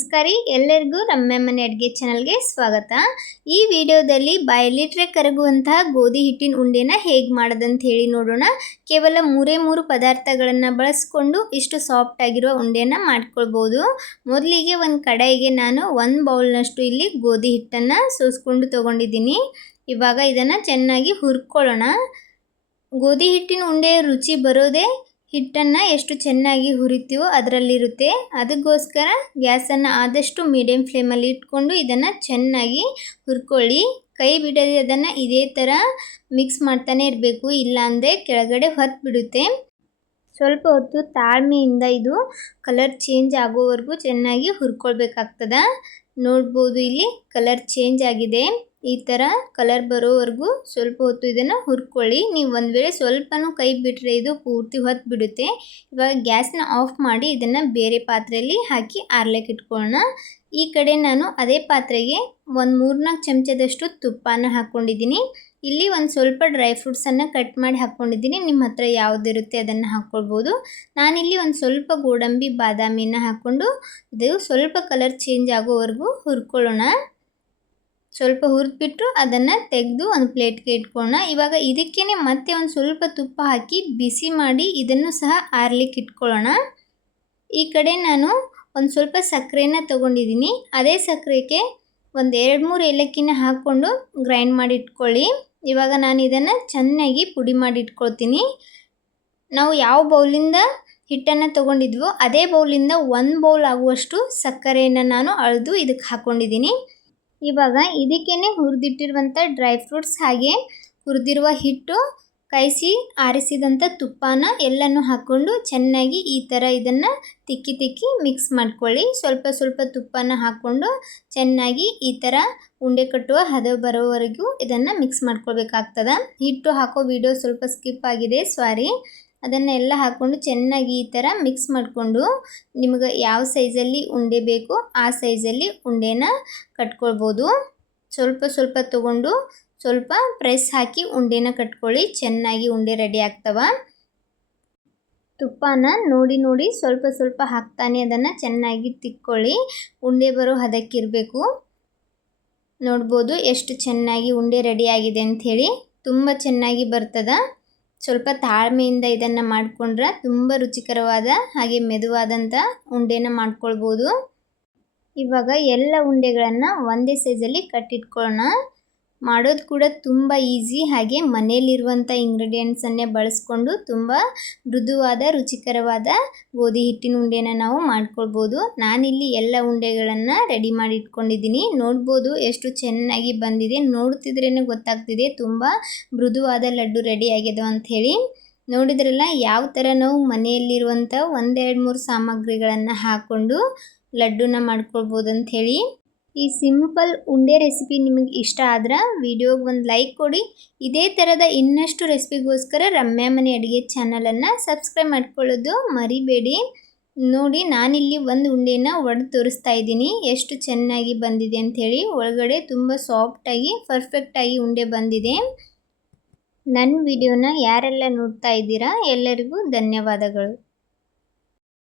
ನಮಸ್ಕಾರ ಎಲ್ಲರಿಗೂ ರಮ್ಯ ಮನೆ ಅಡುಗೆ ಚಾನಲ್ಗೆ ಸ್ವಾಗತ। ಈ ವಿಡಿಯೋದಲ್ಲಿ ಬಾಯಲ್ಲಿಟ್ಟರೆ ಕರಗುವಂತಹ ಗೋಧಿ ಹಿಟ್ಟಿನ ಉಂಡೆನ ಹೇಗೆ ಮಾಡೋದಂತ ಹೇಳಿ ನೋಡೋಣ। ಕೇವಲ 3 ಪದಾರ್ಥಗಳನ್ನು ಬಳಸಿಕೊಂಡು ಇಷ್ಟು ಸಾಫ್ಟ್ ಆಗಿರೋ ಉಂಡೆನ ಮಾಡ್ಕೊಳ್ಬಹುದು। ಮೊದಲಿಗೆ ಒಂದು ಕಡಾಯಿಗೆ ನಾನು 1 ಬೌಲ್ನಷ್ಟು ಇಲ್ಲಿ ಗೋಧಿ ಹಿಟ್ಟನ್ನು ಸೋಸ್ಕೊಂಡು ತಗೊಂಡಿದ್ದೀನಿ। ಇವಾಗ ಇದನ್ನು ಚೆನ್ನಾಗಿ ಹುರ್ಕೊಳ್ಳೋಣ। ಗೋಧಿ ಹಿಟ್ಟಿನ ಉಂಡೆ ರುಚಿ ಬರೋದೇ ಹಿಟ್ಟನ್ನು ಎಷ್ಟು ಚೆನ್ನಾಗಿ ಹುರಿತೀವೋ ಅದರಲ್ಲಿರುತ್ತೆ। ಅದಕ್ಕೋಸ್ಕರ ಗ್ಯಾಸನ್ನು ಆದಷ್ಟು ಮೀಡಿಯಂ ಫ್ಲೇಮಲ್ಲಿ ಇಟ್ಕೊಂಡು ಇದನ್ನು ಚೆನ್ನಾಗಿ ಹುರ್ಕೊಳ್ಳಿ। ಕೈ ಬಿಡದೆ ಅದನ್ನು ಇದೇ ಥರ ಮಿಕ್ಸ್ ಮಾಡ್ತಾನೆ ಇರಬೇಕು, ಇಲ್ಲಾಂದರೆ ಕೆಳಗಡೆ ಹೊತ್ತು ಬಿಡುತ್ತೆ। ಸ್ವಲ್ಪ ಹೊತ್ತು ತಾಳ್ಮೆಯಿಂದ ಇದು ಕಲರ್ ಚೇಂಜ್ ಆಗೋವರೆಗೂ ಚೆನ್ನಾಗಿ ಹುರ್ಕೊಳ್ಬೇಕಾಗ್ತದೆ। ನೋಡ್ಬೋದು ಇಲ್ಲಿ ಕಲರ್ ಚೇಂಜ್ ಆಗಿದೆ। ಈ ಥರ ಕಲರ್ ಬರೋವರೆಗೂ ಸ್ವಲ್ಪ ಹೊತ್ತು ಇದನ್ನು ಹುರ್ಕೊಳ್ಳಿ। ನೀವು ಒಂದು ವೇಳೆ ಸ್ವಲ್ಪನೂ ಕೈ ಬಿಟ್ಟರೆ ಇದು ಪೂರ್ತಿ ಹೊತ್ತು ಬಿಡುತ್ತೆ। ಇವಾಗ ಗ್ಯಾಸ್ನ ಆಫ್ ಮಾಡಿ ಇದನ್ನು ಬೇರೆ ಪಾತ್ರೆಯಲ್ಲಿ ಹಾಕಿ ಆರ್ಲಿಕ್ಕೆ ಇಟ್ಕೊಳ್ಳೋಣ। ಈ ಕಡೆ ನಾನು ಅದೇ ಪಾತ್ರೆಗೆ ಒಂದು 3-4 ಚಮಚದಷ್ಟು ತುಪ್ಪನ ಹಾಕ್ಕೊಂಡಿದ್ದೀನಿ। ಇಲ್ಲಿ ಒಂದು ಸ್ವಲ್ಪ ಡ್ರೈ ಫ್ರೂಟ್ಸನ್ನು ಕಟ್ ಮಾಡಿ ಹಾಕ್ಕೊಂಡಿದ್ದೀನಿ, ನಿಮ್ಮ ಹತ್ರ ಯಾವುದಿರುತ್ತೆ ಅದನ್ನು ಹಾಕ್ಕೊಳ್ಬೋದು। ನಾನಿಲ್ಲಿ ಒಂದು ಸ್ವಲ್ಪ ಗೋಡಂಬಿ ಬಾದಾಮಿನ ಹಾಕ್ಕೊಂಡು ಇದು ಸ್ವಲ್ಪ ಕಲರ್ ಚೇಂಜ್ ಆಗೋವರೆಗೂ ಹುರ್ಕೊಳ್ಳೋಣ। ಸ್ವಲ್ಪ ಹುರಿದ್ಬಿಟ್ಟು ಅದನ್ನು ತೆಗೆದು ಒಂದು ಪ್ಲೇಟ್ಗೆ ಇಟ್ಕೊಳ್ಳೋಣ। ಇವಾಗ ಇದಕ್ಕೇ ಮತ್ತೆ ಒಂದು ಸ್ವಲ್ಪ ತುಪ್ಪ ಹಾಕಿ ಬಿಸಿ ಮಾಡಿ ಇದನ್ನು ಸಹ ಆರ್ಲಿಕ್ಕೆ ಇಟ್ಕೊಳ್ಳೋಣ। ಈ ಕಡೆ ನಾನು ಒಂದು ಸ್ವಲ್ಪ ಸಕ್ಕರೆನ ತೊಗೊಂಡಿದ್ದೀನಿ, ಅದೇ ಸಕ್ಕರೆಗೆ ಒಂದು 2-3 ಏಲಕ್ಕಿನ ಹಾಕ್ಕೊಂಡು ಗ್ರೈಂಡ್ ಮಾಡಿ ಇಟ್ಕೊಳ್ಳಿ। ಇವಾಗ ನಾನು ಇದನ್ನು ಚೆನ್ನಾಗಿ ಪುಡಿ ಮಾಡಿ ಇಟ್ಕೊಳ್ತೀನಿ। ನಾವು ಯಾವ ಬೌಲಿಂದ ಹಿಟ್ಟನ್ನು ತೊಗೊಂಡಿದ್ವೋ ಅದೇ ಬೌಲಿಂದ 1 ಬೌಲ್ ಆಗುವಷ್ಟು ಸಕ್ಕರೆಯನ್ನು ನಾನು ಅಳೆದು ಇದಕ್ಕೆ ಹಾಕ್ಕೊಂಡಿದ್ದೀನಿ। ಇವಾಗ ಇದಕ್ಕೇ ಹುರಿದಿಟ್ಟಿರುವಂಥ ಡ್ರೈ ಫ್ರೂಟ್ಸ್ ಹಾಗೆ ಹುರಿದಿರುವ ಹಿಟ್ಟು, ಕಾಯಿಸಿ ಆರಿಸಿದಂಥ ತುಪ್ಪನ ಎಲ್ಲನೂ ಹಾಕ್ಕೊಂಡು ಚೆನ್ನಾಗಿ ಈ ಥರ ಇದನ್ನು ತಿಕ್ಕಿ ಮಿಕ್ಸ್ ಮಾಡ್ಕೊಳ್ಳಿ। ಸ್ವಲ್ಪ ತುಪ್ಪನ ಹಾಕ್ಕೊಂಡು ಚೆನ್ನಾಗಿ ಈ ಥರ ಉಂಡೆ ಕಟ್ಟುವ ಹದ ಬರೋವರೆಗೂ ಇದನ್ನು ಮಿಕ್ಸ್ ಮಾಡ್ಕೊಳ್ಬೇಕಾಗ್ತದೆ। ಹಿಟ್ಟು ಹಾಕೋ ವಿಡಿಯೋ ಸ್ವಲ್ಪ ಸ್ಕಿಪ್ ಆಗಿದೆ, ಸಾರಿ। ಅದನ್ನೆಲ್ಲ ಹಾಕ್ಕೊಂಡು ಚೆನ್ನಾಗಿ ಈ ಥರ ಮಿಕ್ಸ್ ಮಾಡಿಕೊಂಡು ನಿಮಗೆ ಯಾವ ಸೈಜಲ್ಲಿ ಉಂಡೆ ಬೇಕೋ ಆ ಸೈಜಲ್ಲಿ ಉಂಡೆನ ಕಟ್ಕೊಳ್ಬೋದು। ಸ್ವಲ್ಪ ತೊಗೊಂಡು ಸ್ವಲ್ಪ ಪ್ರೆಸ್ ಹಾಕಿ ಉಂಡೆನ ಕಟ್ಕೊಳ್ಳಿ, ಚೆನ್ನಾಗಿ ಉಂಡೆ ರೆಡಿ ಆಗ್ತವೆ। ತುಪ್ಪನ ನೋಡಿ ಸ್ವಲ್ಪ ಹಾಕ್ತಾನೆ ಅದನ್ನು ಚೆನ್ನಾಗಿ ತಿಕ್ಕೊಳ್ಳಿ, ಉಂಡೆ ಬರೋ ಹದಕ್ಕಿರಬೇಕು। ನೋಡ್ಬೋದು ಎಷ್ಟು ಚೆನ್ನಾಗಿ ಉಂಡೆ ರೆಡಿ ಆಗಿದೆ ಅಂಥೇಳಿ, ತುಂಬ ಚೆನ್ನಾಗಿ ಬರ್ತದೆ। ಸ್ವಲ್ಪ ತಾಳ್ಮೆಯಿಂದ ಇದನ್ನು ಮಾಡಿಕೊಂಡ್ರೆ ತುಂಬ ರುಚಿಕರವಾದ ಹಾಗೆ ಮೆದುವಾದಂಥ ಉಂಡೆನ ಮಾಡ್ಕೊಳ್ಬೋದು। ಇವಾಗ ಎಲ್ಲ ಉಂಡೆಗಳನ್ನು ಒಂದೇ ಸೈಜಲ್ಲಿ ಕಟ್ಟಿಟ್ಕೊಳ್ಳೋಣ। ಮಾಡೋದು ಕೂಡ ತುಂಬ ಈಸಿ, ಹಾಗೆ ಮನೆಯಲ್ಲಿರುವಂಥ ಇಂಗ್ರೀಡಿಯೆಂಟ್ಸನ್ನೇ ಬಳಸ್ಕೊಂಡು ತುಂಬ ಮೃದುವಾದ ರುಚಿಕರವಾದ ಗೋಧಿ ಹಿಟ್ಟಿನ ಉಂಡೆನ ನಾವು ಮಾಡ್ಕೊಳ್ಬೋದು। ನಾನಿಲ್ಲಿ ಎಲ್ಲ ಉಂಡೆಗಳನ್ನು ರೆಡಿ ಮಾಡಿ ಇಟ್ಕೊಂಡಿದ್ದೀನಿ। ನೋಡ್ಬೋದು ಎಷ್ಟು ಚೆನ್ನಾಗಿ ಬಂದಿದೆ, ನೋಡ್ತಿದ್ರೇ ಗೊತ್ತಾಗ್ತಿದೆ ತುಂಬ ಮೃದುವಾದ ಲಡ್ಡು ರೆಡಿ ಆಗಿದೆ ಅಂಥೇಳಿ। ನೋಡಿದ್ರಲ್ಲ ಯಾವ ಥರ ನಾವು ಮನೆಯಲ್ಲಿರುವಂಥ 1-2-3 ಸಾಮಗ್ರಿಗಳನ್ನು ಹಾಕ್ಕೊಂಡು ಲಡ್ಡುನ ಮಾಡ್ಕೊಳ್ಬೋದು ಅಂಥೇಳಿ। ಈ ಸಿಂಪಲ್ ಉಂಡೆ ರೆಸಿಪಿ ನಿಮಗೆ ಇಷ್ಟ ಆದ್ರೆ ವಿಡಿಯೋಗೆ ಒಂದು ಲೈಕ್ ಕೊಡಿ। ಇದೇ ಥರದ ಇನ್ನಷ್ಟು ರೆಸಿಪಿಗೋಸ್ಕರ ರಮ್ಯ ಮನೆ ಅಡುಗೆ ಚಾನಲನ್ನು ಸಬ್ಸ್ಕ್ರೈಬ್ ಮಾಡ್ಕೊಳ್ಳೋದು ಮರಿಬೇಡಿ। ನೋಡಿ ನಾನಿಲ್ಲಿ ಒಂದು ಉಂಡೆನ ಒಡೆದು ತೋರಿಸ್ತಾ ಇದ್ದೀನಿ, ಎಷ್ಟು ಚೆನ್ನಾಗಿ ಬಂದಿದೆ ಅಂಥೇಳಿ। ಒಳಗಡೆ ತುಂಬ ಸಾಫ್ಟಾಗಿ ಪರ್ಫೆಕ್ಟಾಗಿ ಉಂಡೆ ಬಂದಿದೆ। ನನ್ನ ವಿಡಿಯೋನ ಯಾರೆಲ್ಲ ನೋಡ್ತಾ ಇದ್ದೀರಾ ಎಲ್ಲರಿಗೂ ಧನ್ಯವಾದಗಳು।